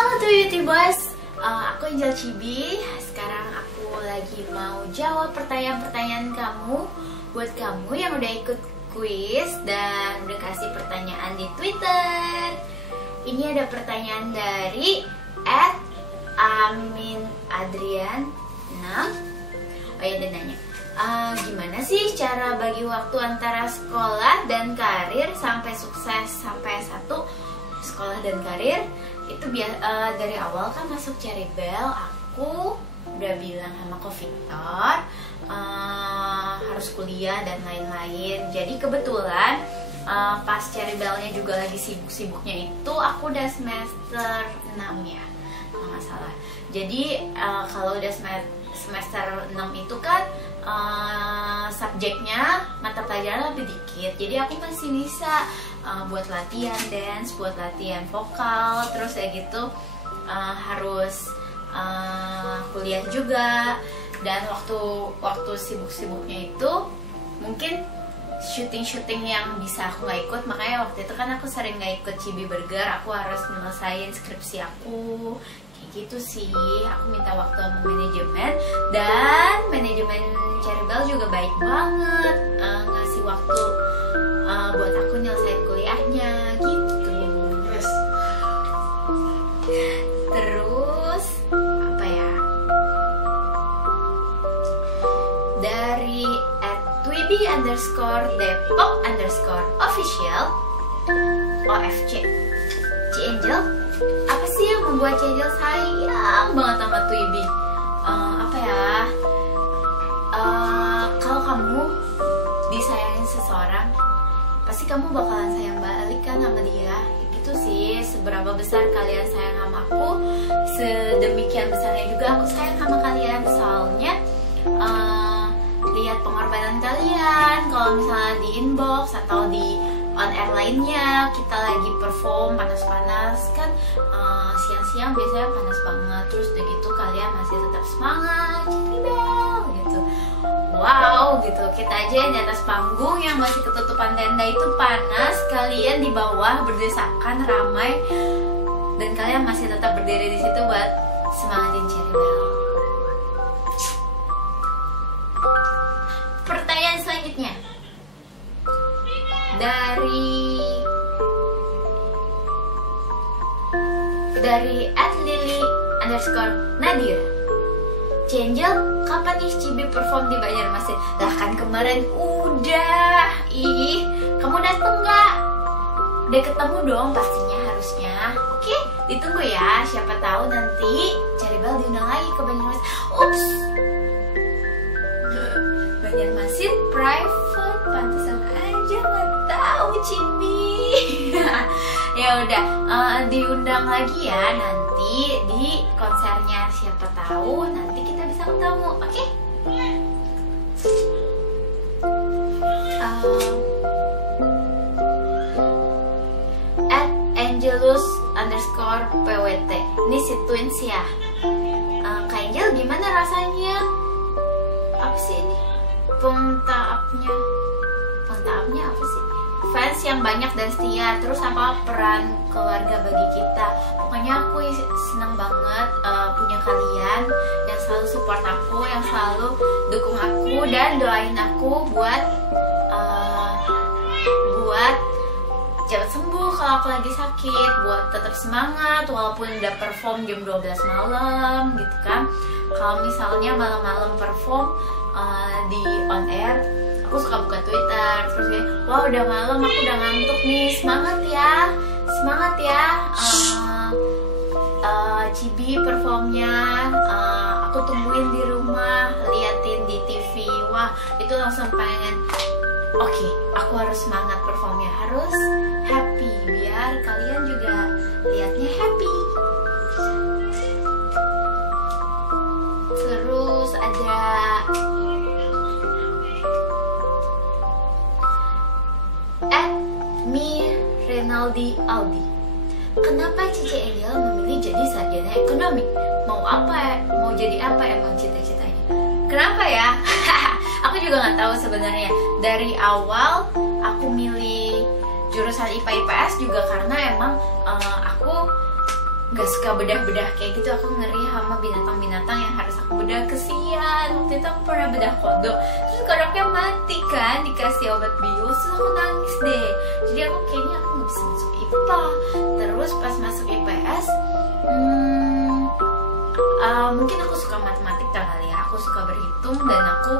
Halo Beauty Boys, aku Angel Cibi. Sekarang aku lagi mau jawab pertanyaan-pertanyaan kamu. Buat kamu yang udah ikut kuis dan udah kasih pertanyaan di Twitter. Ini ada pertanyaan dari @aminadrian6. Oh ya, dia nanya, gimana sih cara bagi waktu antara sekolah dan karir sampai sukses sampai satu sekolah dan karir? Itu dari awal kan masuk Cherrybelle, aku udah bilang sama Ko Victor harus kuliah dan lain-lain. Jadi kebetulan pas Cherrybelle-nya juga lagi sibuk-sibuknya itu aku udah semester 6 ya, kalau nggak salah. Jadi kalau udah semester 6 itu kan subjeknya, mata pelajaran lebih dikit. Jadi aku masih bisa buat latihan dance, buat latihan vokal, terus kayak gitu harus kuliah juga. Dan waktu sibuk-sibuknya itu mungkin syuting yang bisa aku nggak ikut. Makanya waktu itu kan aku sering nggak ikut Cibi Burger, aku harus nyelesain skripsi aku kayak gitu sih. Aku minta waktu sama manajemen, dan manajemen Cherrybelle juga baik banget ngasih waktu buat aku nyelesain kuliahnya gitu. Terus apa ya, dari @twiby_depok_official OFC, Ci Angel, apa sih yang membuat Ci Angel sayang banget sama Twiby? Apa ya, kalau kamu disayangin seseorang, pasti kamu bakalan sayang balik kan sama dia. Gitu sih, seberapa besar kalian sayang sama aku, sedemikian besarnya juga aku sayang sama kalian. Soalnya lihat pengorbanan kalian. Kalau misalnya di inbox atau di on air lainnya, kita lagi perform panas-panas kan, siang-siang biasanya panas banget, terus udah gitu kalian masih tetap semangat, Cherrybelle gitu. Wow gitu, kita aja yang di atas panggung yang masih ketutupan tenda itu panas, kalian di bawah berdesakan ramai, dan kalian masih tetap berdiri di situ buat semangatin Cherrybelle. Pertanyaan selanjutnya dari @lily_nadir. Ci Angel, kapan nih Cibi perform di Banjarmasin? Lah kan kemarin udah. Ih, kamu dateng nggak? Udah ketemu dong pastinya, harusnya. Oke, ditunggu ya. Siapa tahu nanti Cherrybelle diundang lagi ke Banjarmasin. Ups, Banjarmasin private, pantesan aja nggak tahu Cibi. Ya udah, diundang lagi ya nanti di konsernya. Siapa tahu nanti kita bisa ketemu, oke? @angelus_pwt. Ini si twins ya. Kak Angel, gimana rasanya? Apa sih ini? Pengtaapnya apa sih? Fans yang banyak dan setia. Terus apa peran keluarga bagi kita? Pokoknya aku senang banget punya kalian yang selalu support aku, yang selalu dukung aku dan doain aku buat cepat sembuh kalau aku lagi sakit, buat tetap semangat walaupun udah perform jam 12 malam gitu kan. Kalau misalnya malam-malam perform di on air, aku suka buka Twitter, terus kayak, wah udah malam, aku udah ngantuk nih, semangat ya Cibi performnya, aku tungguin di rumah, liatin di TV. Wah, itu langsung pengen, oke, aku harus semangat performnya, harus happy biar kalian juga liatnya happy. Terus ada @mi_renaldi Aldi. Kenapa Cici Angel memilih jadi sarjana ekonomi? Mau jadi apa emang cita-citanya? Kenapa ya? Aku juga nggak tahu sebenarnya. Dari awal aku milih jurusan IPA IPS juga karena emang aku nggak suka bedah-bedah kayak gitu. Aku ngeri sama binatang-binatang yang harus aku bedah, kesian. Waktu itu aku pernah bedah kodok, terus kodoknya mati kan, dikasih obat bius, terus aku nangis deh. Jadi aku kayaknya aku nggak bisa masuk IPA. Terus pas masuk IPS, mungkin aku suka matematika kali ya, aku suka berhitung dan aku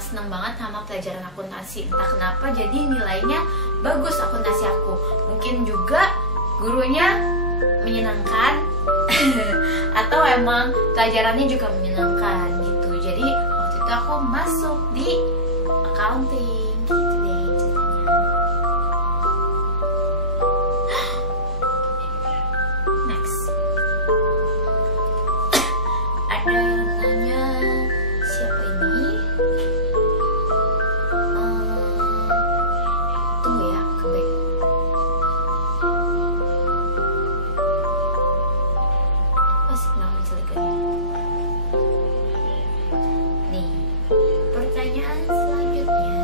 seneng banget sama pelajaran akuntansi. Entah kenapa jadi nilainya bagus akuntansi aku. Mungkin juga gurunya menyenangkan atau emang pelajarannya juga menyenangkan gitu. Jadi waktu itu aku masuk di accounting gitu deh ceritanya. Next, ada yang nanya siapa ini? Tunggu ya, ke back. Nama jelek lagi. Nih, pertanyaan selanjutnya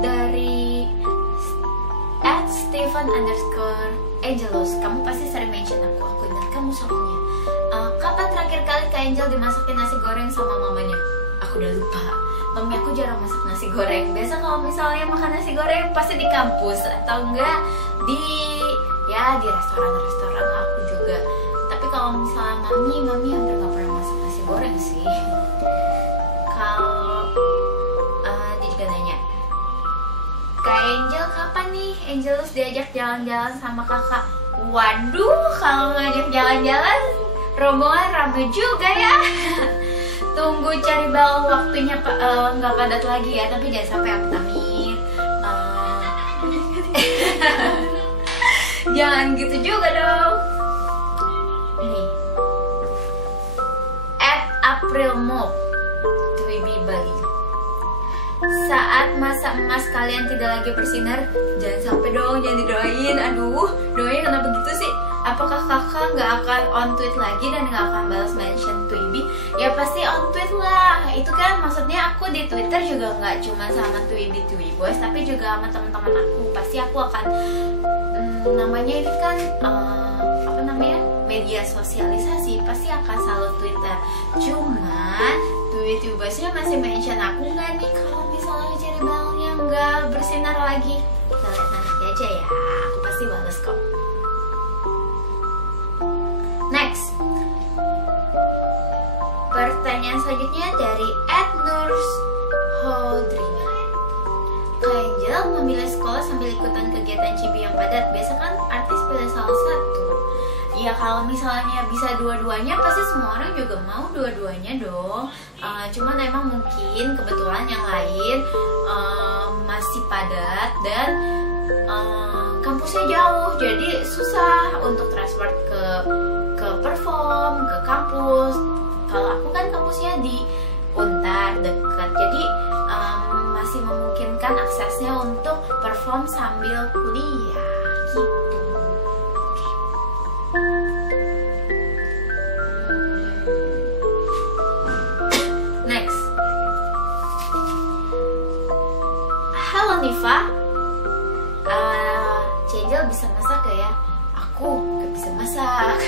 dari @Stephen_Angelus. Kamu pasti sering mention aku ingat kamu soalnya. Kapan terakhir kali Kak Angel dimasakin nasi goreng sama mamanya? Aku udah lupa. Mami aku jarang masak nasi goreng. Biasa kalau misalnya makan nasi goreng pasti di kampus atau enggak di restoran-restoran aku juga. Tapi kalau misalnya mami hampir gak pernah masak nasi goreng sih. Kalau dia juga nanya, Kak Angel kapan nih Angelus diajak jalan-jalan sama kakak? Waduh, kalau ngajak jalan-jalan rombongan rame juga ya. Tunggu cari bal waktunya nggak padat lagi ya, tapi jangan sampai amit-amit. Jangan gitu juga dong. Nih, @Aprilmo Twibi Bali. Saat masa emas kalian tidak lagi bersinar, jangan sampai dong, jangan didoain. Aduh, doain kenapa gitu sih? Apakah kakak nggak akan on tweet lagi dan nggak akan balas mention Twibi? Ya pasti on tweet lah. Itu kan maksudnya aku di Twitter juga nggak cuma sama Twibi Boys, tapi juga sama teman-teman aku. Pasti aku akan namanya ini kan media sosialisasi, pasti akan selalu Twitter. Cuman Twibi Boysnya masih mention aku nggak nih kalau misalnya cari balnya nggak bersinar lagi? Kita lihat nanti aja ya. Aku pasti balas kok. Next, pertanyaan selanjutnya dari @Nurshodrina. Kak Angel memilih sekolah sambil ikutan kegiatan Cibi yang padat. Biasa kan artis pilih salah satu. Ya kalau misalnya bisa dua-duanya, pasti semua orang juga mau dua-duanya dong. Cuman emang mungkin kebetulan yang lain masih padat dan kampusnya jauh, jadi susah untuk transport ke perform, ke kampus. Kalau aku kan kampusnya di Untar dekat, jadi masih memungkinkan aksesnya untuk perform sambil kuliah gitu. Next, halo Niva, Angel bisa masak gak ya? Aku gak bisa masak.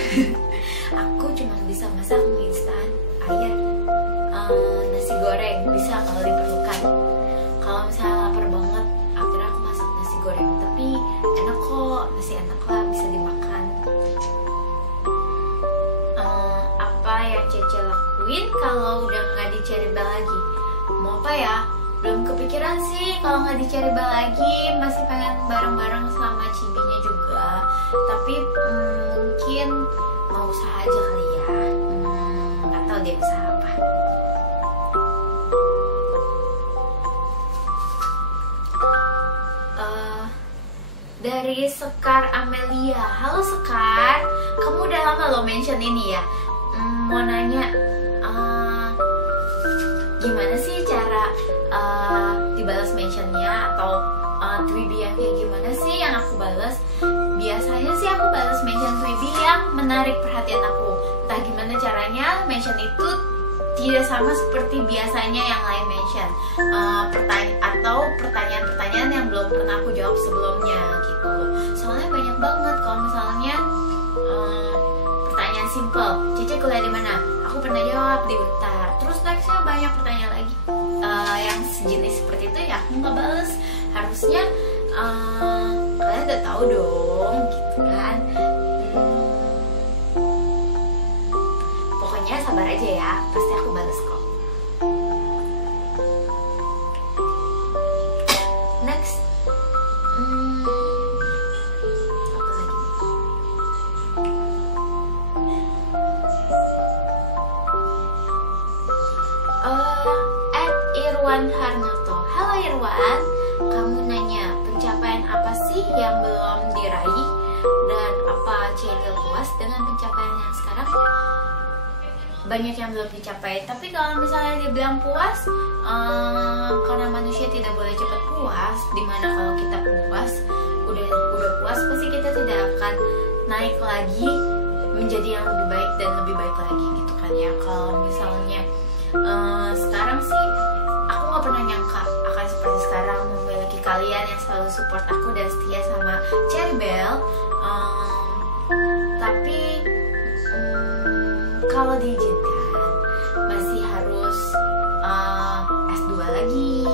Aku cuma bisa masak mie instan, air, nasi goreng bisa kalau diperlukan. Kalau misalnya lapar banget, akhirnya aku masak nasi goreng. Tapi enak kok, masih enak lah, bisa dimakan. Apa yang Cece lakuin kalau udah nggak dicari bal lagi? Mau apa ya? Belum kepikiran sih kalau nggak dicari bal lagi. Masih pengen bareng-bareng sama Cibinya juga. Tapi mungkin mau usaha aja kali ya. Nggak tahu dia usaha apa. Dari Sekar Amelia. Halo Sekar, kamu udah lama lo mention ini ya. Mau nanya, gimana sih cara dibalas mentionnya, atau Twibi yang kayak gimana sih yang aku balas? Biasanya sih aku balas mention Twibi yang menarik perhatian aku. Entah gimana caranya, mention itu tidak sama seperti biasanya yang lain mention. Pertanyaan-pertanyaan yang belum pernah aku jawab sebelumnya gitu. Soalnya banyak banget kalau misalnya pertanyaan simple, Cici kuliah di mana? Aku pernah jawab di Untar. Terus nextnya banyak pertanyaan lagi yang sejenis seperti itu ya aku nggak bales. Harusnya kalian udah tahu dong gitu kan. Pokoknya sabar aja ya, pasti aku bales kok. Next, apa lagi? Irwan Harnoto. Halo Irwan, kamu nanya pencapaian apa sih yang belum diraih dan apa Cendil puas dengan pencapaian yang sekarang? Banyak yang belum dicapai, tapi kalau misalnya dibilang puas, karena manusia tidak boleh cepat puas. Dimana kalau kita puas, udah puas, pasti kita tidak akan naik lagi menjadi yang lebih baik dan lebih baik lagi gitu kan ya. Kalau misalnya sekarang sih aku nggak pernah nyangka akan seperti sekarang, memiliki kalian yang selalu support aku dan setia sama Cherry Bell. Tapi kalau diizinkan masih harus S2 lagi,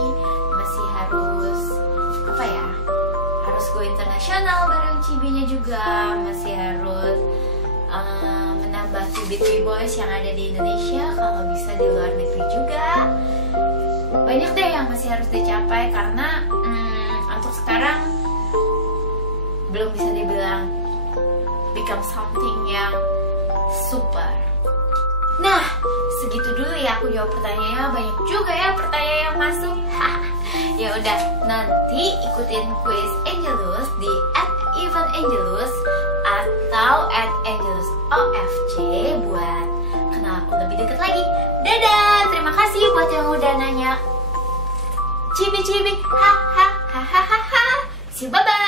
masih harus apa ya, harus go internasional bareng Cibinya juga, masih harus menambah Cibit Boys yang ada di Indonesia, kalau bisa di luar negeri juga. Banyak deh yang masih harus dicapai karena untuk sekarang belum bisa dibilang become something yang super. Nah, segitu dulu ya aku jawab pertanyaannya. Banyak juga ya pertanyaan yang masuk. Ya udah, nanti ikutin quiz Angelus di @evenangelus atau @angelusofc buat kenal aku lebih dekat lagi. Dadah, terima kasih buat yang udah nanya. Cibi, ha. See you, bye-bye.